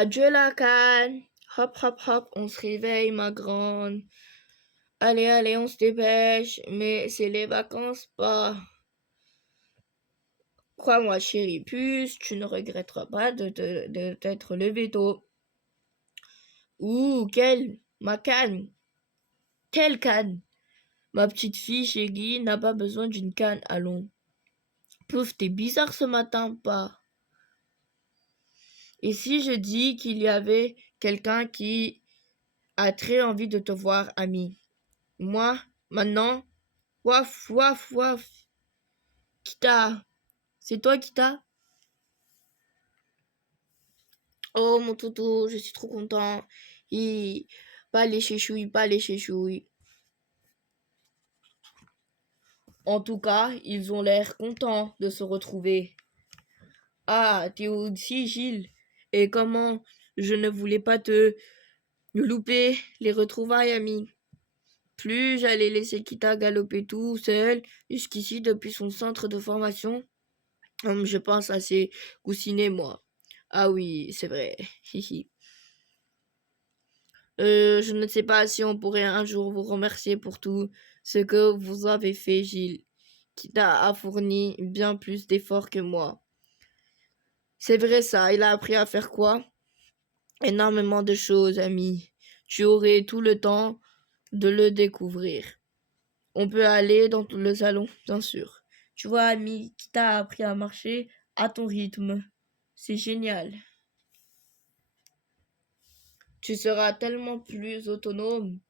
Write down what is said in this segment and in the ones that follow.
Adieu la canne. Hop, hop, hop, on se réveille, ma grande. Allez, allez, on se dépêche. Mais c'est les vacances, pas. Crois-moi, chérie puce, tu ne regretteras pas de t'être levé tôt. Ouh, ma canne. Quelle canne? Ma petite fille chérie n'a pas besoin d'une canne, allons. Pouf, t'es bizarre ce matin, pas. Et si je dis qu'il y avait quelqu'un qui a très envie de te voir, ami? Moi, maintenant, waf, waf, waf. Kita, c'est toi, Kita? Oh, mon toutou, je suis trop content. Et pas les chéchouilles, pas les chéchouilles. En tout cas, ils ont l'air contents de se retrouver. Ah, t'es aussi, Gilles. Et comment je ne voulais pas te louper les retrouvailles, ami. Plus j'allais laisser Kita galoper tout seul jusqu'ici depuis son centre de formation. Je pense à ses coussinets, moi. Ah oui, c'est vrai. Hihi. Je ne sais pas si on pourrait un jour vous remercier pour tout ce que vous avez fait, Gilles. Kita a fourni bien plus d'efforts que moi. C'est vrai ça, il a appris à faire quoi? Énormément de choses, ami. Tu aurais tout le temps de le découvrir. On peut aller dans tout le salon, bien sûr. Tu vois, ami, Kita a appris à marcher à ton rythme. C'est génial. Tu seras tellement plus autonome.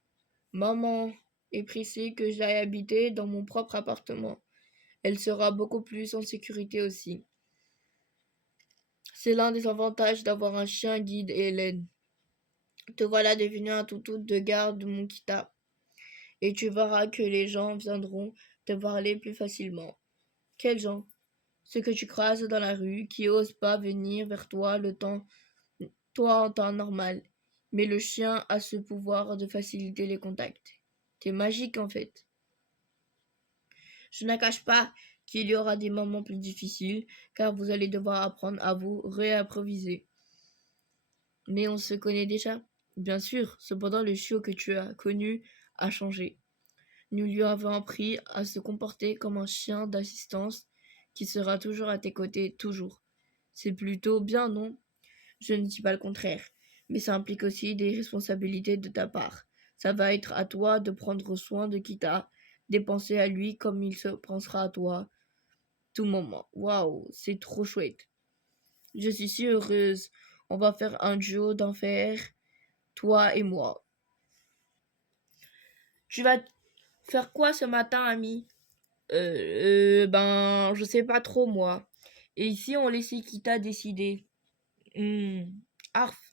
Maman est pressée que j'aille habiter dans mon propre appartement. Elle sera beaucoup plus en sécurité aussi. C'est l'un des avantages d'avoir un chien guide et Hélène. Te voilà devenu un toutou de garde, mon Kita. Et tu verras que les gens viendront te parler plus facilement. Quels gens? Ceux que tu croises dans la rue, qui osent pas venir vers toi en temps normal. Mais le chien a ce pouvoir de faciliter les contacts. T'es magique en fait. Je ne cache pas qu'il y aura des moments plus difficiles, car vous allez devoir apprendre à vous réimproviser. Mais on se connaît déjà. Bien sûr, cependant le chiot que tu as connu a changé. Nous lui avons appris à se comporter comme un chien d'assistance qui sera toujours à tes côtés, toujours. C'est plutôt bien, non? Je ne dis pas le contraire, mais ça implique aussi des responsabilités de ta part. Ça va être à toi de prendre soin de Kita, de penser à lui comme il se pensera à toi, tout moment. Waouh, c'est trop chouette. Je suis si heureuse. On va faire un duo d'enfer, toi et moi. Tu vas faire quoi ce matin, ami? Ben, je sais pas trop, moi. Et ici, on laissait Kita décider. Hmm. Arf.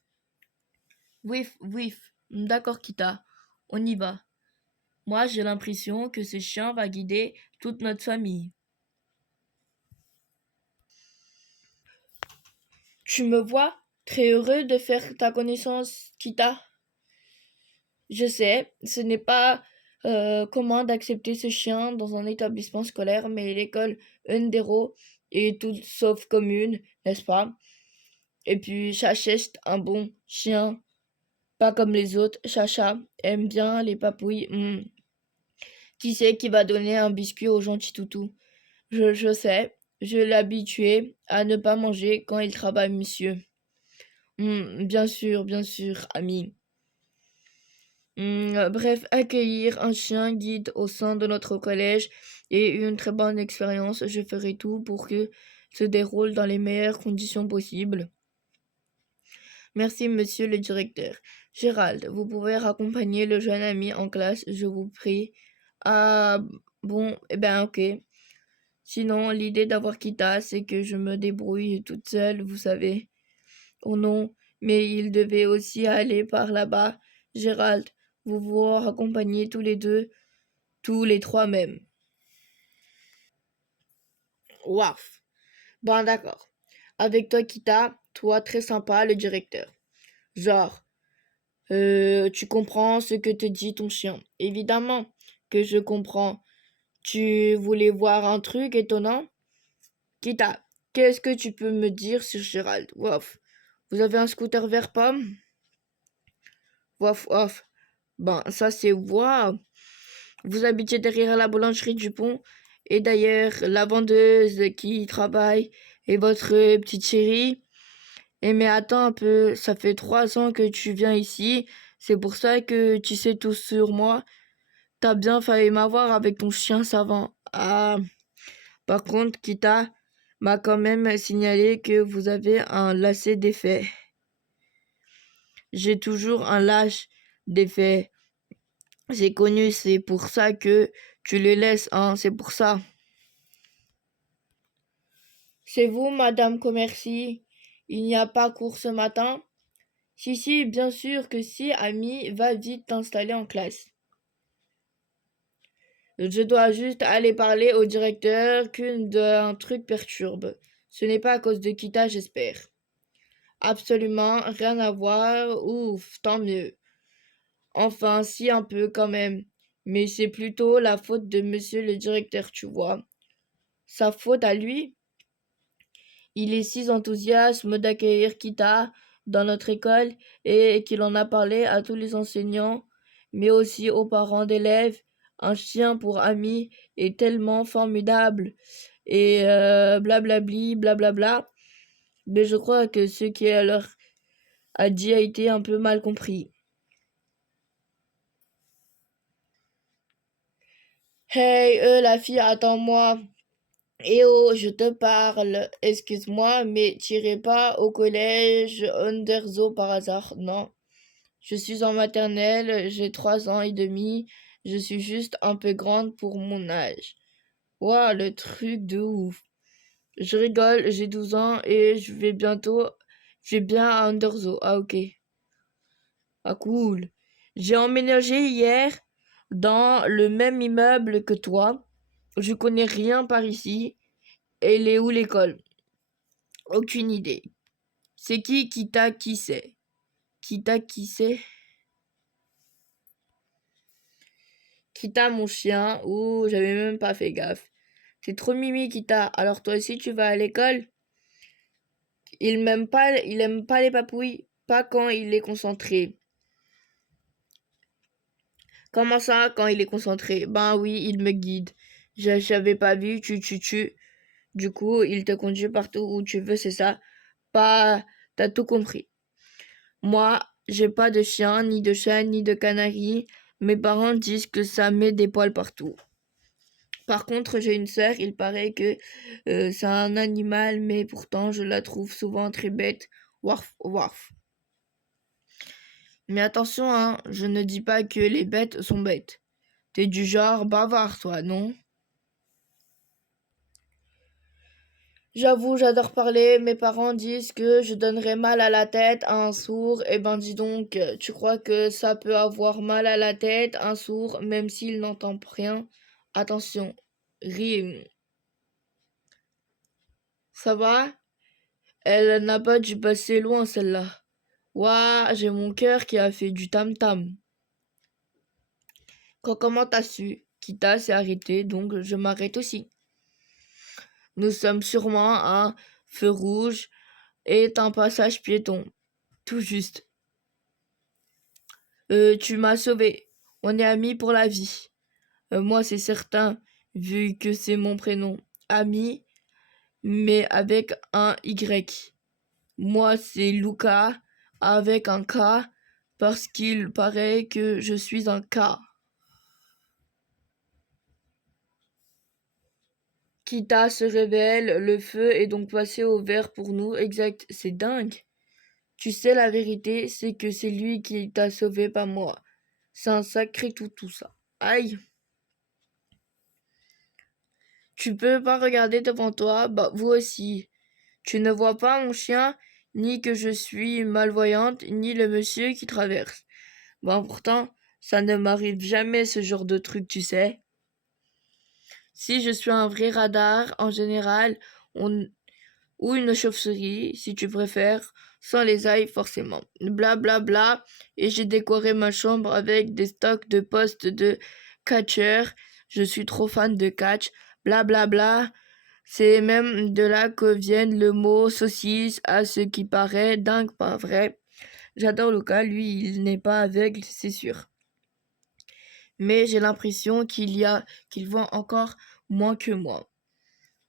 Wif, wif. D'accord, Kita. On y va. Moi, j'ai l'impression que ce chien va guider toute notre famille. Tu me vois très heureux de faire ta connaissance, Kita. Je sais, ce n'est pas commun d'accepter ce chien dans un établissement scolaire, mais l'école Undero est toute sauf commune, n'est-ce pas? Et puis, Chacha est un bon chien, pas comme les autres. Chacha aime bien les papouilles. Qui c'est qui va donner un biscuit au gentil toutou? Je sais, je l'ai habitué à ne pas manger quand il travaille, monsieur. Bien sûr, ami. Bref, accueillir un chien guide au sein de notre collège est une très bonne expérience. Je ferai tout pour que se déroule dans les meilleures conditions possibles. Merci, monsieur le directeur. Gérald, vous pouvez raccompagner le jeune ami en classe, je vous prie. Ah, bon, eh ben, ok. Sinon, l'idée d'avoir Kita, c'est que je me débrouille toute seule, vous savez. Oh non, mais il devait aussi aller par là-bas. Gérald, vous vous raccompagnez tous les deux, tous les trois même. Waf. Bon, d'accord. Avec toi, Kita, toi, très sympa, le directeur. Genre, tu comprends ce que te dit ton chien. Évidemment que je comprends. Tu voulais voir un truc étonnant? Kita, qu'est-ce que tu peux me dire sur Gérald? Waf. Vous avez un scooter vert pomme? Waf waf. Ben, ça c'est waouh. Vous habitez derrière la boulangerie du pont. Et d'ailleurs, la vendeuse qui y travaille est votre petite chérie. Eh mais attends un peu, ça fait 3 ans que tu viens ici. C'est pour ça que tu sais tout sur moi. T'as bien failli m'avoir avec ton chien savant. Ah, par contre, Kita m'a quand même signalé que vous avez un lacet d'effets. J'ai toujours un lâche d'effets. J'ai connu, c'est pour ça que tu le laisses, hein, c'est pour ça. C'est vous, Madame Commercy? Il n'y a pas cours ce matin? Si, bien sûr que si, ami, va vite t'installer en classe. Je dois juste aller parler au directeur d'un truc perturbe. Ce n'est pas à cause de Kita, j'espère. Absolument rien à voir. Ouf, tant mieux. Enfin, si un peu quand même. Mais c'est plutôt la faute de monsieur le directeur, tu vois. Sa faute à lui? Il est si enthousiaste d'accueillir Kita dans notre école et qu'il en a parlé à tous les enseignants, mais aussi aux parents d'élèves. Un chien pour ami est tellement formidable et blablabli, blablabla. Mais je crois que ce qui leur a dit a été un peu mal compris. Hey, la fille, attends-moi. Eh oh, je te parle. Excuse-moi, mais t'irais pas au collège Underzo par hasard, non? Je suis en maternelle, j'ai 3 ans et demi. Je suis juste un peu grande pour mon âge. Ouah, le truc de ouf. Je rigole, j'ai 12 ans et je vais bien à Underzo. Ah, ok. Ah, cool. J'ai emménagé hier dans le même immeuble que toi. Je connais rien par ici. Elle est où l'école? Aucune idée. C'est qui t'a qui c'est? Qui t'a qui c'est? Kita mon chien. Ouh, j'avais même pas fait gaffe. C'est trop mimi Kita. Alors toi aussi tu vas à l'école? Il aime pas les papouilles. Pas quand il est concentré. Comment ça quand il est concentré? Ben oui, il me guide. J'avais pas vu, tu. Du coup, il te conduit partout où tu veux, c'est ça? Pas, t'as tout compris. Moi, j'ai pas de chien, ni de chat, ni de canari. Mes parents disent que ça met des poils partout. Par contre, j'ai une sœur, il paraît que c'est un animal, mais pourtant je la trouve souvent très bête. Warf, warf. Mais attention, hein, je ne dis pas que les bêtes sont bêtes. T'es du genre bavard, toi, non? J'avoue, j'adore parler. Mes parents disent que je donnerais mal à la tête à un sourd. Eh ben, dis donc, tu crois que ça peut avoir mal à la tête, un sourd, même s'il n'entend rien? Attention, rime. Ça va? Elle n'a pas dû passer loin, celle-là. Ouah, j'ai mon cœur qui a fait du tam-tam. Comment t'as su? Kita s'est arrêté, donc je m'arrête aussi. Nous sommes sûrement à un feu rouge et un passage piéton. Tout juste. Tu m'as sauvé. On est amis pour la vie. Moi, c'est certain, vu que c'est mon prénom. Ami, mais avec un Y. Moi, c'est Luca, avec un K, parce qu'il paraît que je suis un K. Kita se révèle, le feu est donc passé au vert pour nous. Exact, c'est dingue. Tu sais, la vérité, c'est que c'est lui qui t'a sauvé, pas moi. C'est un sacré tout ça. Aïe. Tu peux pas regarder devant toi, bah vous aussi. Tu ne vois pas mon chien, ni que je suis malvoyante, ni le monsieur qui traverse. Bon, pourtant, ça ne m'arrive jamais ce genre de truc, tu sais. Si je suis un vrai radar, en général, on, ou une chauve-souris, si tu préfères, sans les ailes forcément. Bla bla bla, et j'ai décoré ma chambre avec des stocks de postes de catcheurs. Je suis trop fan de catch. Bla bla bla. C'est même de là que vient le mot saucisse, à ce qui paraît dingue, pas vrai? J'adore Lucas, lui, il n'est pas aveugle, c'est sûr. Mais j'ai l'impression qu'il voit encore moins que moi.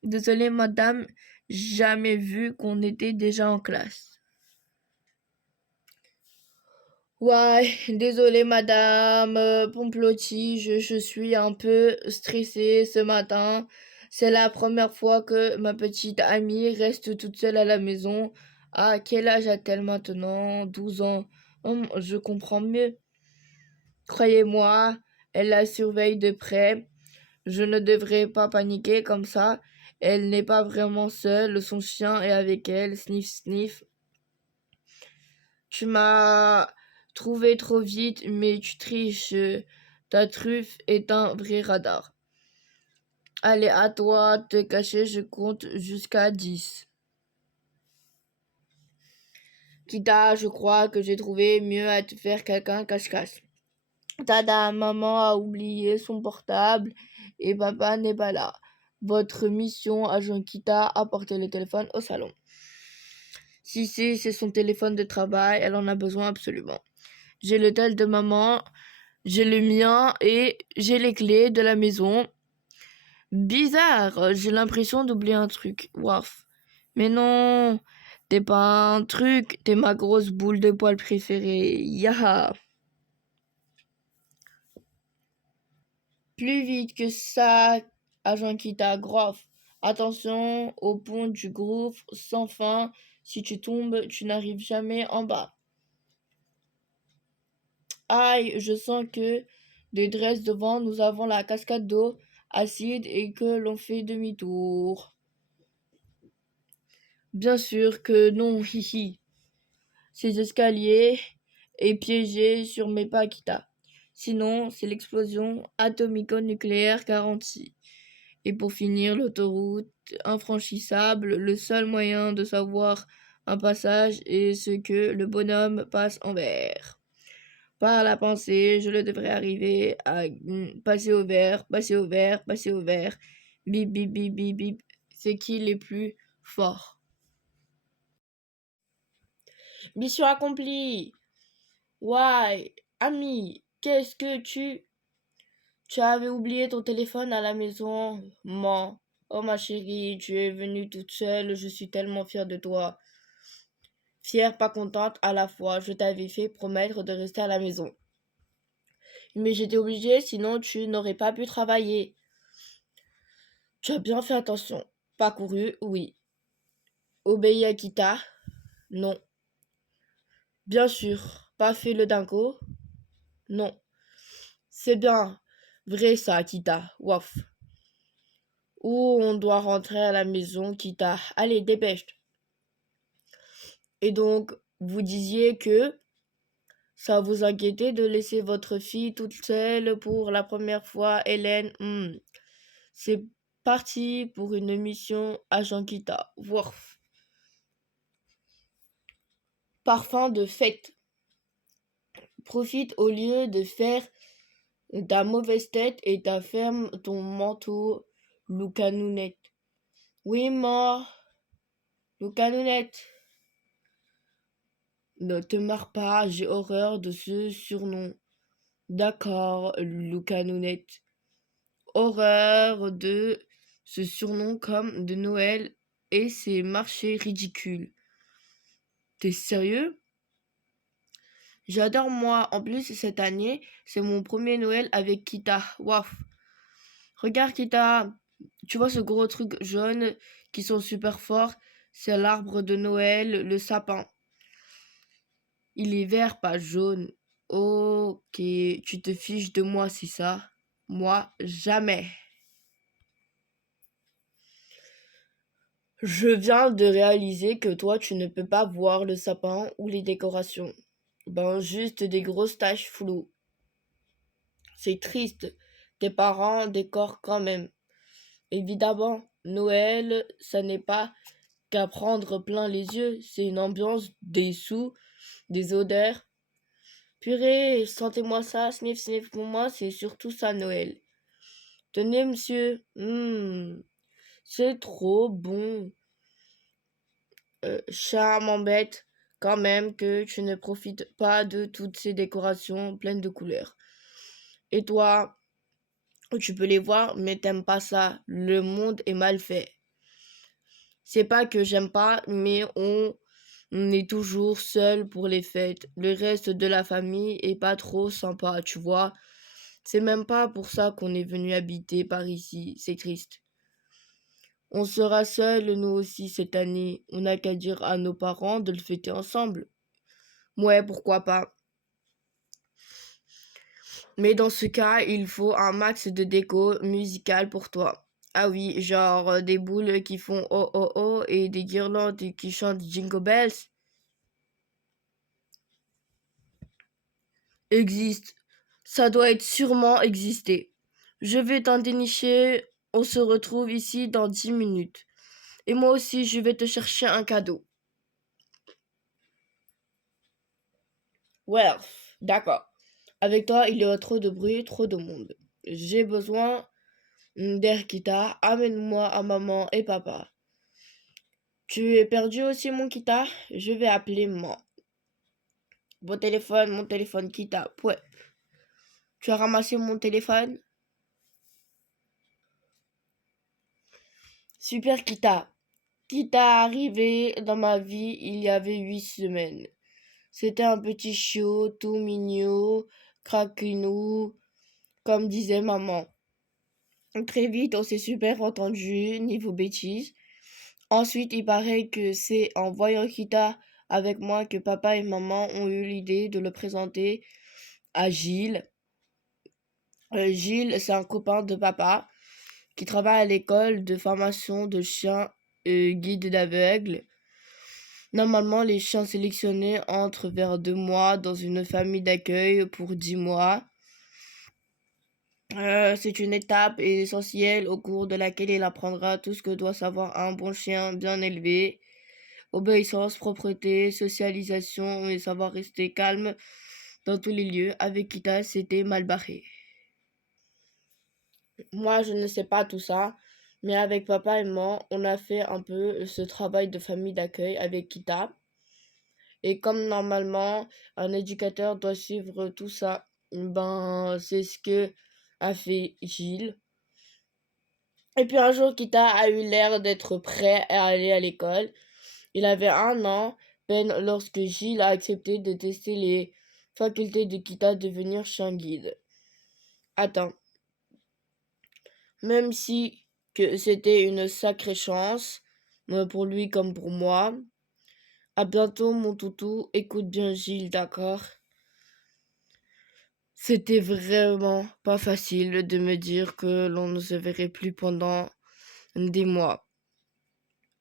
Désolée, madame, jamais vu qu'on était déjà en classe. Ouais, désolée, madame Pomplotti, je suis un peu stressée ce matin. C'est la première fois que ma petite amie reste toute seule à la maison. Ah, quel âge a-t-elle maintenant? 12 ans. Je comprends mieux. Croyez-moi, elle la surveille de près. Je ne devrais pas paniquer comme ça. Elle n'est pas vraiment seule, son chien est avec elle, sniff sniff. Tu m'as trouvé trop vite, mais tu triches. Ta truffe est un vrai radar. Allez, à toi, te cacher, je compte jusqu'à 10. Kita, je crois que j'ai trouvé mieux à te faire quelqu'un cache-cache. Tada, maman a oublié son portable et papa n'est pas là. Votre mission, agent Kita, apporter le téléphone au salon. Si c'est son téléphone de travail, elle en a besoin absolument. J'ai le tel de maman, j'ai le mien et j'ai les clés de la maison. Bizarre, j'ai l'impression d'oublier un truc. Waf. Mais non, t'es pas un truc, t'es ma grosse boule de poil préférée. Yaha. Plus vite que ça, agent Kita, groff. Attention au pont du gouffre sans fin. Si tu tombes, tu n'arrives jamais en bas. Aïe, je sens que des dresses devant, nous avons la cascade d'eau acide et que l'on fait demi-tour. Bien sûr que non, hihi. Ces escaliers est piégé sur mes pas, Kita. Sinon, c'est l'explosion atomico-nucléaire garantie. Et pour finir, l'autoroute infranchissable, le seul moyen de savoir un passage est ce que le bonhomme passe en vert. Par la pensée, je le devrais arriver à passer au vert, passer au vert, passer au vert. Bip, bip, bip, bip, bip. C'est qui les plus forts? Mission accomplie. Ouais, ami, qu'est-ce que tu avais oublié ton téléphone à la maison? Maman. Oh ma chérie, tu es venue toute seule, je suis tellement fière de toi. Fière, pas contente à la fois, je t'avais fait promettre de rester à la maison. Mais j'étais obligée, sinon tu n'aurais pas pu travailler. Tu as bien fait attention. Pas couru, oui. Obéi à Kita? Non. Bien sûr. Pas fait le dingo? Non. C'est bien vrai ça, Kita. Waf. Ou on doit rentrer à la maison, Kita. Allez, dépêche. Et donc, vous disiez que ça vous inquiétait de laisser votre fille toute seule pour la première fois, Hélène. C'est parti pour une mission à Jean-Kita. Worf. Parfum de fête. Profite au lieu de faire ta mauvaise tête et ta ferme ton manteau, Loucanounette. Oui, moi, Loucanounette. Ne te marre pas, j'ai horreur de ce surnom. D'accord, Loucanounette. Horreur de ce surnom comme de Noël et ses marchés ridicules. T'es sérieux? J'adore moi. En plus, cette année, c'est mon premier Noël avec Kita. Waf. Regarde Kita, tu vois ce gros truc jaune qui sont super forts? C'est l'arbre de Noël, le sapin. Il est vert, pas jaune. Ok, tu te fiches de moi, c'est ça? Moi, jamais. Je viens de réaliser que toi, tu ne peux pas voir le sapin ou les décorations. Ben, juste des grosses taches floues. C'est triste. Tes parents décorent quand même. Évidemment, Noël, ça n'est pas qu'à prendre plein les yeux. C'est une ambiance, des sous, des odeurs. Purée, sentez-moi ça, sniff, sniff, pour moi, c'est surtout ça, Noël. Tenez, monsieur. C'est trop bon. Chat m'embête quand même que tu ne profites pas de toutes ces décorations pleines de couleurs. Et toi, tu peux les voir, mais t'aimes pas ça. Le monde est mal fait. C'est pas que j'aime pas, mais on est toujours seul pour les fêtes. Le reste de la famille est pas trop sympa, tu vois. C'est même pas pour ça qu'on est venu habiter par ici. C'est triste. On sera seuls, nous aussi, cette année. On n'a qu'à dire à nos parents de le fêter ensemble. Ouais, pourquoi pas. Mais dans ce cas, il faut un max de déco musicale pour toi. Ah oui, genre des boules qui font oh oh oh et des guirlandes qui chantent Jingle Bells. Existe. Ça doit être sûrement exister. Je vais t'en dénicher. On se retrouve ici dans 10 minutes. Et moi aussi, je vais te chercher un cadeau. Well, d'accord. Avec toi, il y a trop de bruit, trop de monde. J'ai besoin d'air Kita. Amène-moi à maman et papa. Tu es perdu aussi, mon Kita? Je vais appeler maman. Mon téléphone, Kita. Ouais. Tu as ramassé mon téléphone? Super, Kita. Kita arrivé dans ma vie il y avait 8 semaines. C'était un petit chiot, tout mignon, craquinou, comme disait maman. Très vite, on s'est super entendu, niveau bêtises. Ensuite, il paraît que c'est en voyant Kita avec moi que papa et maman ont eu l'idée de le présenter à Gilles. Gilles, c'est un copain de papa qui travaille à l'école de formation de chiens guide d'aveugles. Normalement, les chiens sélectionnés entrent vers 2 mois dans une famille d'accueil pour 10 mois. C'est une étape essentielle au cours de laquelle il apprendra tout ce que doit savoir un bon chien bien élevé. Obéissance, propreté, socialisation et savoir rester calme dans tous les lieux. Avec Kita, c'était mal barré. Moi, je ne sais pas tout ça, mais avec papa et maman, on a fait un peu ce travail de famille d'accueil avec Kita. Et comme normalement, un éducateur doit suivre tout ça, ben, c'est ce que a fait Gilles. Et puis un jour, Kita a eu l'air d'être prêt à aller à l'école. Il avait 1 an, peine lorsque Gilles a accepté de tester les facultés de Kita de devenir chien guide. Attends, même si que c'était une sacrée chance, pour lui comme pour moi. À bientôt, mon toutou. Écoute bien Gilles, d'accord? C'était vraiment pas facile de me dire que l'on ne se verrait plus pendant des mois.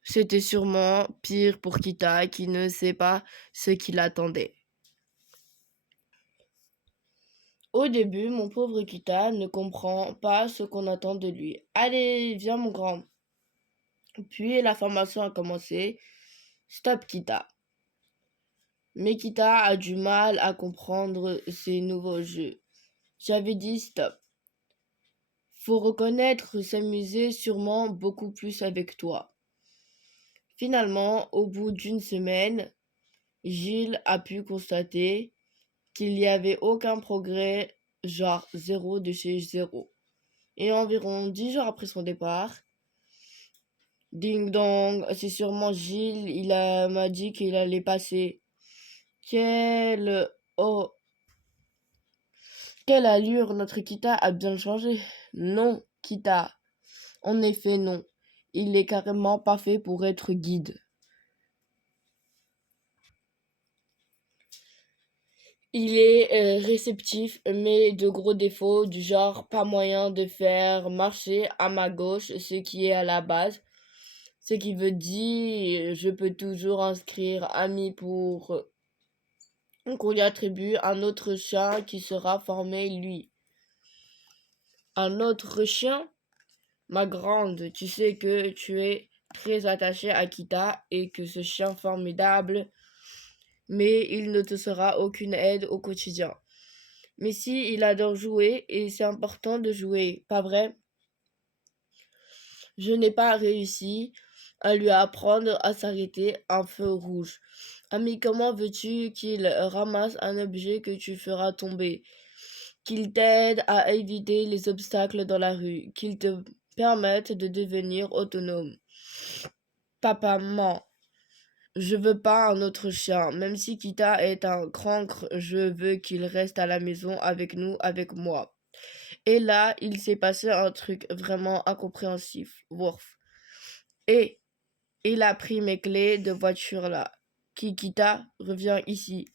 C'était sûrement pire pour Kita qui ne sait pas ce qui l'attendait. Au début, mon pauvre Kita ne comprend pas ce qu'on attend de lui. Allez, viens mon grand. Puis la formation a commencé. Stop Kita. Mais Kita a du mal à comprendre ces nouveaux jeux. J'avais dit stop. Faut reconnaître s'amuser sûrement beaucoup plus avec toi. Finalement, au bout d'une semaine, Gilles a pu constater qu'il n'y avait aucun progrès, genre 0 de chez 0. Et environ 10 jours après son départ, ding dong, c'est sûrement Gilles, m'a dit qu'il allait passer. Quelle, oh, quelle allure, notre Kita a bien changé. Non, Kita, en effet non. Il est carrément pas fait pour être guide. Il est réceptif, mais de gros défauts, du genre pas moyen de faire marcher à ma gauche ce qui est à la base. Ce qui veut dire je peux toujours inscrire ami pour qu'on lui attribue un autre chien qui sera formé lui. Un autre chien? Ma grande, tu sais que tu es très attachée à Kita et que ce chien formidable, mais il ne te sera aucune aide au quotidien. Mais si, il adore jouer et c'est important de jouer, pas vrai? Je n'ai pas réussi à lui apprendre à s'arrêter un feu rouge. Ami, comment veux-tu qu'il ramasse un objet que tu feras tomber, qu'il t'aide à éviter les obstacles dans la rue, qu'il te permette de devenir autonome? Papa, ment. Je veux pas un autre chien. Même si Kita est un cancre, je veux qu'il reste à la maison avec nous, avec moi. Et là, il s'est passé un truc vraiment incompréhensif, Worf. Et il a pris mes clés de voiture là. Kita revient ici.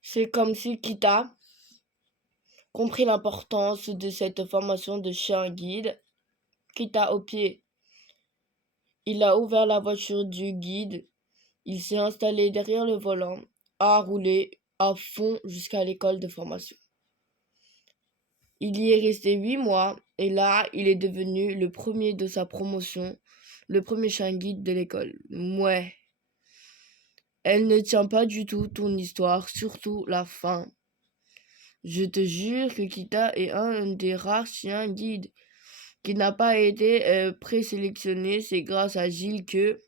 C'est comme si Kita compris l'importance de cette formation de chien guide. Kita au pied. Il a ouvert la voiture du guide. Il s'est installé derrière le volant, a roulé à fond jusqu'à l'école de formation. Il y est resté 8 mois et là, il est devenu le premier de sa promotion, le premier chien guide de l'école. Mouais. Elle ne tient pas du tout ton histoire, surtout la fin. Je te jure que Kita est un des rares chiens guides qui n'a pas été présélectionné. C'est grâce à Gilles que...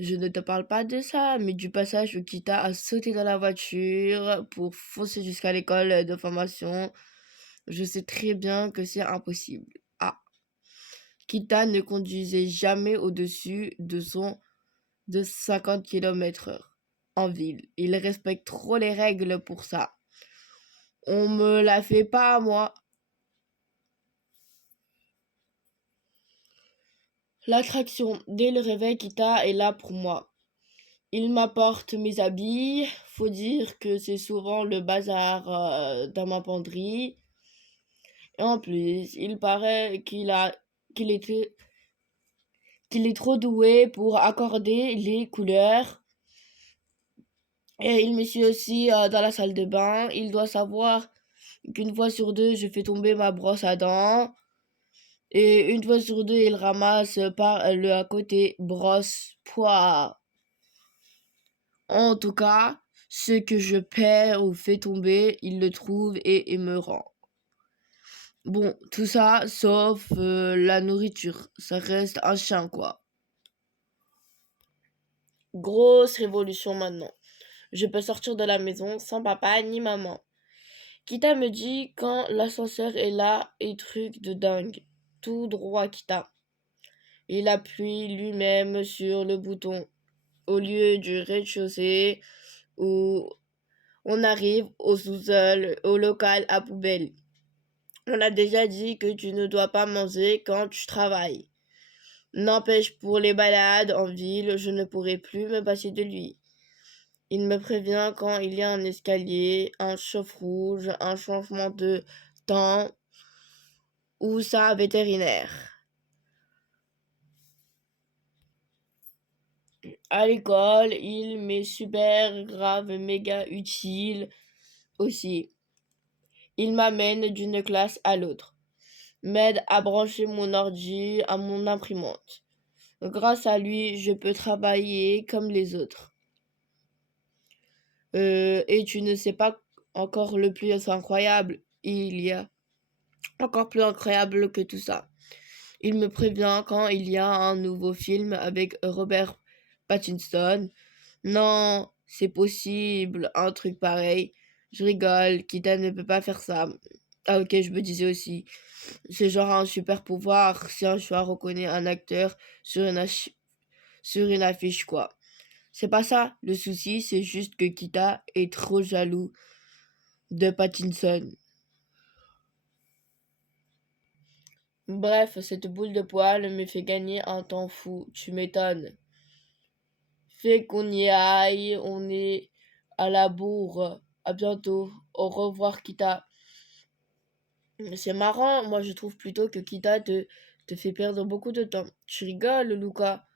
Je ne te parle pas de ça, mais du passage où Kita a sauté dans la voiture pour foncer jusqu'à l'école de formation. Je sais très bien que c'est impossible. Ah, Kita ne conduisait jamais au-dessus de 50 km/h en ville. Il respecte trop les règles pour ça. On me la fait pas à moi. L'attraction, dès le réveil, Kita est là pour moi. Il m'apporte mes habits. Faut dire que c'est souvent le bazar dans ma penderie. Et en plus, il paraît qu'il est, qu'il est trop doué pour accorder les couleurs. Et il me suit aussi dans la salle de bain. Il doit savoir qu'une fois sur deux, je fais tomber ma brosse à dents. Et une fois sur deux, il ramasse par le à côté brosse poids. En tout cas, ce que je perds ou fais tomber, il le trouve et il me rend. Bon, tout ça, sauf la nourriture. Ça reste un chien, quoi. Grosse révolution maintenant. Je peux sortir de la maison sans papa ni maman. Kita me dit quand l'ascenseur est là et truc de dingue. Tout droit, Kita. Il appuie lui-même sur le bouton. Au lieu du rez-de-chaussée où on arrive au sous-sol, au local à poubelle. On a déjà dit que tu ne dois pas manger quand tu travailles. N'empêche, pour les balades en ville, je ne pourrai plus me passer de lui. Il me prévient quand il y a un escalier, un chauffe rouge, un changement de temps ou ça vétérinaire. À l'école, il m'est super grave, méga utile aussi. Il m'amène d'une classe à l'autre, m'aide à brancher mon ordi à mon imprimante. Grâce à lui, je peux travailler comme les autres. Et tu ne sais pas encore le plus incroyable. Il y a encore plus incroyable que tout ça. Il me prévient quand il y a un nouveau film avec Robert Pattinson. Non, c'est possible, un truc pareil. Je rigole, Kita ne peut pas faire ça. Ah ok, je me disais aussi. C'est genre un super pouvoir si un choix reconnaît un acteur sur sur une affiche, quoi. C'est pas ça, le souci, c'est juste que Kita est trop jaloux de Pattinson. Bref, cette boule de poil me fait gagner un temps fou, tu m'étonnes. Fait qu'on y aille, on est à la bourre. À bientôt. Au revoir, Kita. C'est marrant, moi je trouve plutôt que Kita te fait perdre beaucoup de temps. Tu rigoles, Luca.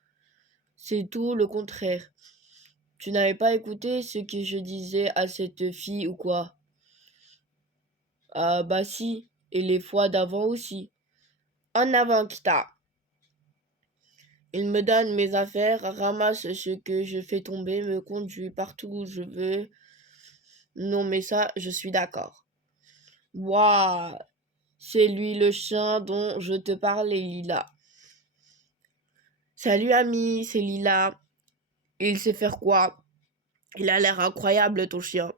C'est tout le contraire. Tu n'avais pas écouté ce que je disais à cette fille ou quoi? Ah bah si, et les fois d'avant aussi. En avant, Kita. Il me donne mes affaires, ramasse ce que je fais tomber, me conduit partout où je veux. Non mais ça, je suis d'accord. Waouh, C'est lui le chien dont je te parlais, Lila. Salut ami, c'est Lila. Il sait faire quoi? Il a l'air incroyable ton chien.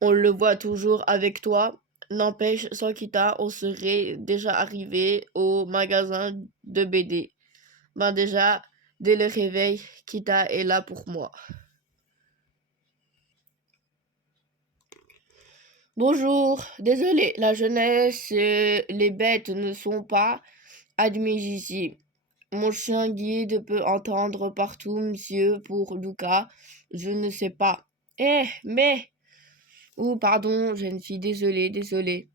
On le voit toujours avec toi. N'empêche, sans Kita, on serait déjà arrivé au magasin de BD. Ben déjà, dès le réveil, Kita est là pour moi. Bonjour, désolé, la jeunesse, les bêtes ne sont pas admises ici. Mon chien guide peut entendre partout, monsieur, pour Luca. Je ne sais pas. Mais... Oh, pardon, jeune fille, désolée.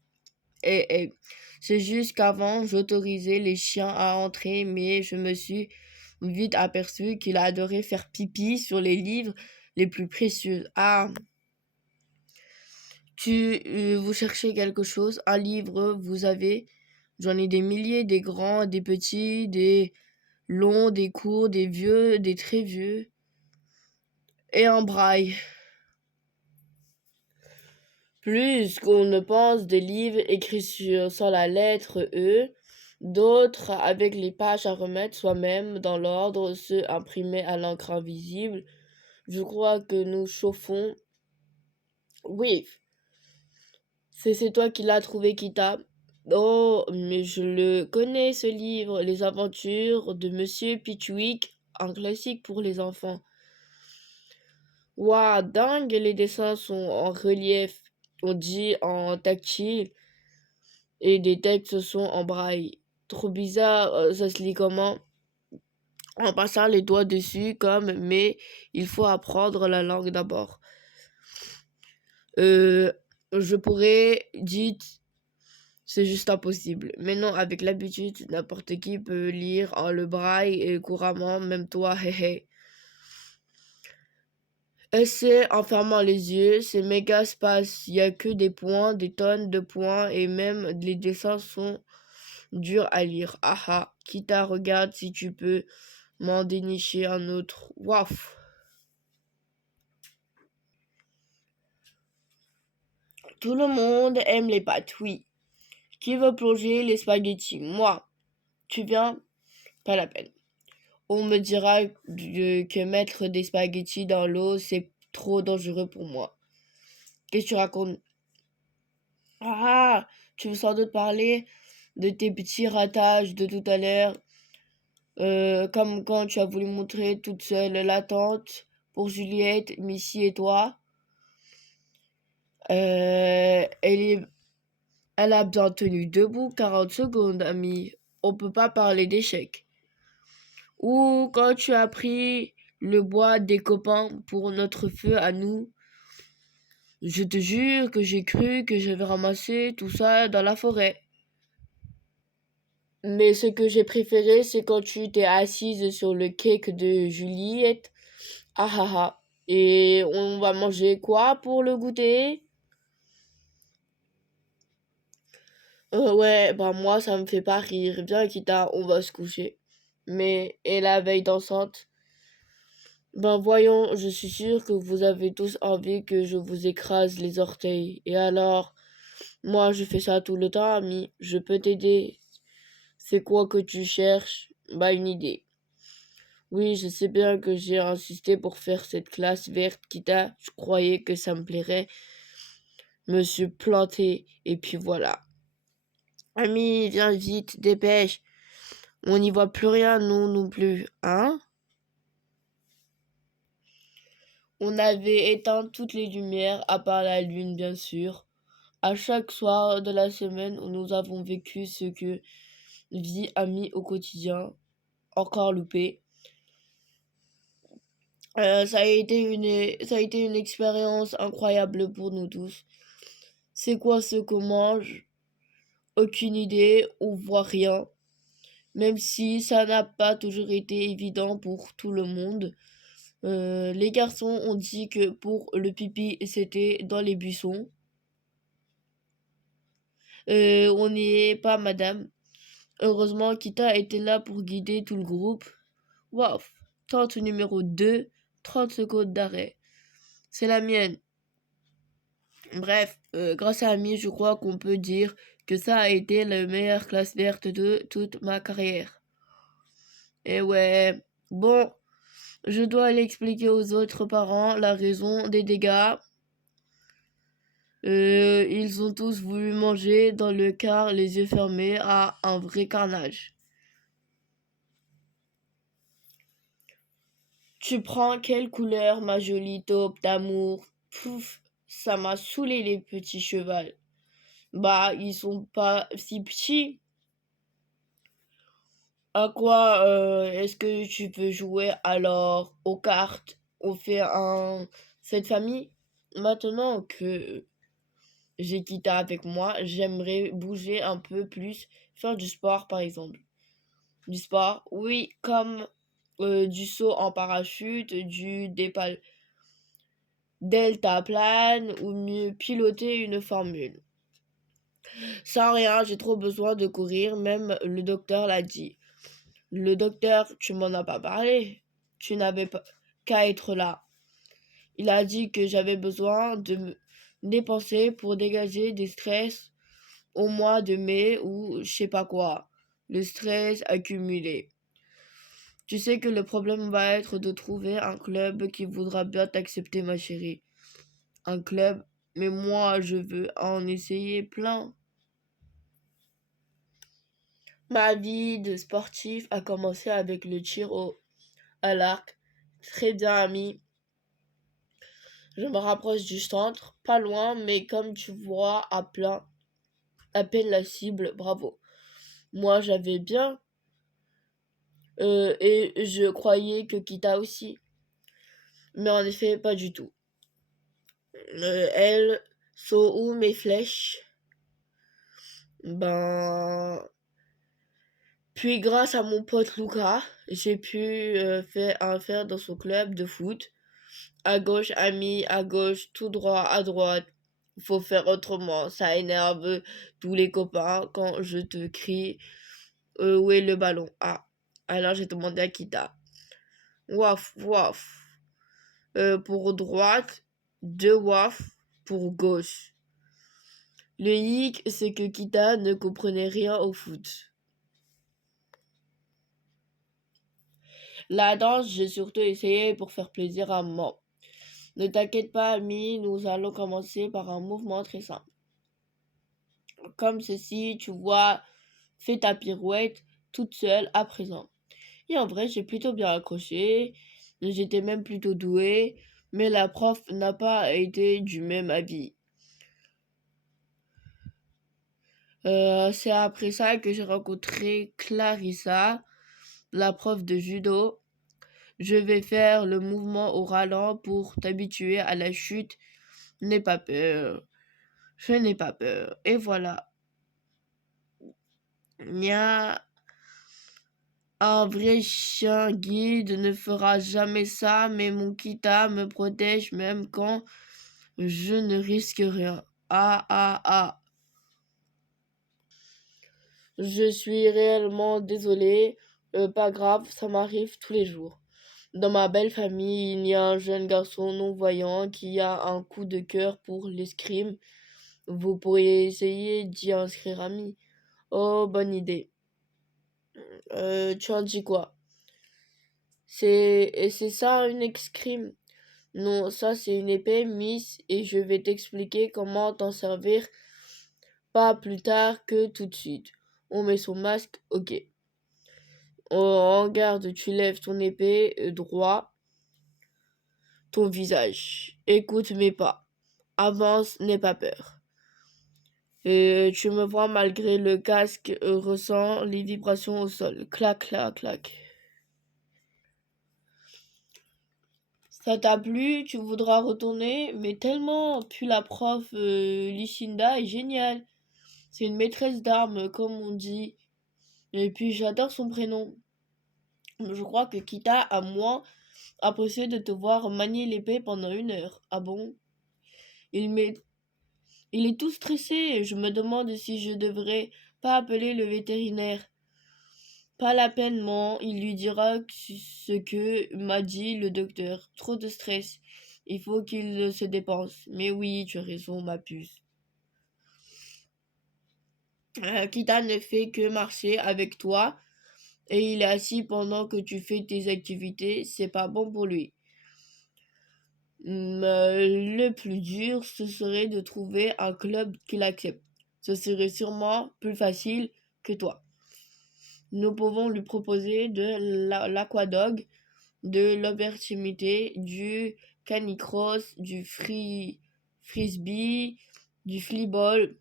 C'est juste qu'avant, j'autorisais les chiens à entrer, mais je me suis vite aperçu qu'il adorait faire pipi sur les livres les plus précieux. Ah, vous cherchez quelque chose? Un livre, vous avez? J'en ai des milliers, des grands, des petits, des longs, des courts, des vieux, des très vieux, et en braille. Plus qu'on ne pense des livres écrits sans la lettre E, d'autres avec les pages à remettre soi-même dans l'ordre, ceux imprimés à l'encre invisible. Je crois que nous chauffons. Oui, c'est toi qui l'as trouvé, Kita. Oh, mais je le connais, ce livre, Les aventures de Monsieur Pickwick, un classique pour les enfants. Waouh, dingue, les dessins sont en relief, on dit en tactile, et des textes sont en braille. Trop bizarre, ça se lit comment? En passant les doigts dessus, mais il faut apprendre la langue d'abord. Je pourrais, dites, c'est juste impossible. Mais non, avec l'habitude, n'importe qui peut lire en le braille et couramment, même toi, hé hé. Essaie en fermant les yeux, c'est méga space. Il y a que des points, des tonnes de points, et même les dessins sont durs à lire. Ah, Kita, regarde si tu peux m'en dénicher un autre. Waf. Tout le monde aime les pâtes, oui. Qui veut plonger les spaghettis? Moi. Tu viens? Pas la peine. On me dira que mettre des spaghettis dans l'eau, c'est trop dangereux pour moi. Qu'est-ce que tu racontes? Ah, tu veux sans doute parler de tes petits ratages de tout à l'heure, comme quand tu as voulu montrer toute seule la tente pour Juliette, Missy et toi. Elle a bien tenu debout 40 secondes, ami. On peut pas parler d'échec. Ou quand tu as pris le bois des copains pour notre feu à nous. Je te jure que j'ai cru que j'avais ramassé tout ça dans la forêt. Mais ce que j'ai préféré, c'est quand tu t'es assise sur le cake de Juliette. Ah ah ah. Et on va manger quoi pour le goûter? Ouais, bah moi ça me fait pas rire. Viens, Kita, on va se coucher. Mais, et la veille dansante? Ben voyons, je suis sûre que vous avez tous envie que je vous écrase les orteils. Et alors, moi je fais ça tout le temps, ami. Je peux t'aider. C'est quoi que tu cherches? Bah une idée. Oui, je sais bien que j'ai insisté pour faire cette classe verte, Kita. Je croyais que ça me plairait. Me suis planté, et puis voilà. Ami, viens vite, dépêche. On n'y voit plus rien, nous non plus, hein? On avait éteint toutes les lumières, à part la lune, bien sûr. À chaque soir de la semaine où nous avons vécu ce que vie amie au quotidien, encore loupé. Ça a été une expérience incroyable pour nous tous. C'est quoi ce qu'on mange? Aucune idée, on voit rien. Même si ça n'a pas toujours été évident pour tout le monde. Les garçons ont dit que pour le pipi, c'était dans les buissons. On n'y est pas, madame. Heureusement, Kita était là pour guider tout le groupe. Waouh! Tente numéro 2, 30 secondes d'arrêt. C'est la mienne. Bref, grâce à Ami, je crois qu'on peut dire que ça a été la meilleure classe verte de toute ma carrière. Et ouais, bon, je dois aller expliquer aux autres parents la raison des dégâts. Ils ont tous voulu manger dans le car les yeux fermés à un vrai carnage. Tu prends quelle couleur, ma jolie taupe d'amour? Pouf, ça m'a saoulé les petits chevals. Bah, ils sont pas si petits. À quoi est-ce que tu veux jouer alors? Aux cartes? On fait cette famille? Maintenant que j'ai Kita avec moi, j'aimerais bouger un peu plus, faire du sport par exemple. Du sport, oui, comme du saut en parachute, du deltaplane ou mieux piloter une formule. Sans rien, j'ai trop besoin de courir, même le docteur l'a dit. Le docteur, tu m'en as pas parlé. Tu n'avais pas qu'à être là. Il a dit que j'avais besoin de me dépenser pour dégager des stress au mois de mai ou je sais pas quoi. Le stress accumulé. Tu sais que le problème va être de trouver un club qui voudra bien t'accepter, ma chérie. Un club, mais moi, je veux en essayer plein. Ma vie de sportif a commencé avec le tir à l'arc. Très bien, ami. Je me rapproche du centre, pas loin, mais comme tu vois, à peine la cible, bravo. Moi, j'avais bien, et je croyais que Kita aussi. Mais en effet, pas du tout. Elles sont où mes flèches? Ben, puis grâce à mon pote Luca, j'ai pu faire dans son club de foot. À gauche, ami, à gauche, tout droit, à droite. Faut faire autrement. Ça énerve tous les copains quand je te crie où est le ballon? Ah, alors j'ai demandé à Kita. Waf, waf. Pour droite, deux waf pour gauche. Le hic, c'est que Kita ne comprenait rien au foot. La danse, j'ai surtout essayé pour faire plaisir à maman. Ne t'inquiète pas, ami, nous allons commencer par un mouvement très simple. Comme ceci, tu vois, fais ta pirouette toute seule à présent. Et en vrai, j'ai plutôt bien accroché, j'étais même plutôt douée, mais la prof n'a pas été du même avis. C'est après ça que j'ai rencontré Clarissa, la prof de judo. Je vais faire le mouvement au ralent pour t'habituer à la chute. N'aie pas peur. Je n'ai pas peur. Et voilà. Nya, un vrai chien guide ne fera jamais ça, mais mon Kita me protège même quand je ne risque rien. Ah ah ah. Je suis réellement désolée. Pas grave, ça m'arrive tous les jours. Dans ma belle famille, il y a un jeune garçon non-voyant qui a un coup de cœur pour l'escrime. Vous pourriez essayer d'y inscrire ami. Oh, bonne idée. Tu en dis quoi? C'est ça une escrime? Non, ça c'est une épée, Miss, et je vais t'expliquer comment t'en servir. Pas plus tard que tout de suite. On met son masque, ok. En garde, tu lèves ton épée droit, ton visage. Écoute mes pas. Avance, n'aie pas peur. Tu me vois malgré le casque, ressens les vibrations au sol. Clac, clac, clac. Ça t'a plu, tu voudras retourner, mais tellement. Puis la prof Lucinda est géniale. C'est une maîtresse d'armes, comme on dit. Et puis j'adore son prénom. Je crois que Kita a moins apprécié de te voir manier l'épée pendant 1 heure. Ah bon? Il m'est Il est tout stressé. Je me demande si je devrais pas appeler le vétérinaire. Pas la peine, man. Il lui dira ce que m'a dit le docteur. Trop de stress. Il faut qu'il se dépense. Mais oui, tu as raison, ma puce. Kita ne fait que marcher avec toi et il est assis pendant que tu fais tes activités, c'est pas bon pour lui. Le plus dur, ce serait de trouver un club qui l'accepte. Ce serait sûrement plus facile que toi. Nous pouvons lui proposer de l'aquadog, de l'opportunité, du canicross, du frisbee, du flyball.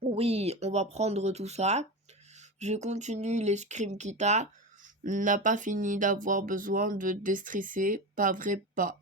Oui, on va prendre tout ça. Je continue l'escrime Kita n'a pas fini d'avoir besoin de déstresser, pas vrai pas.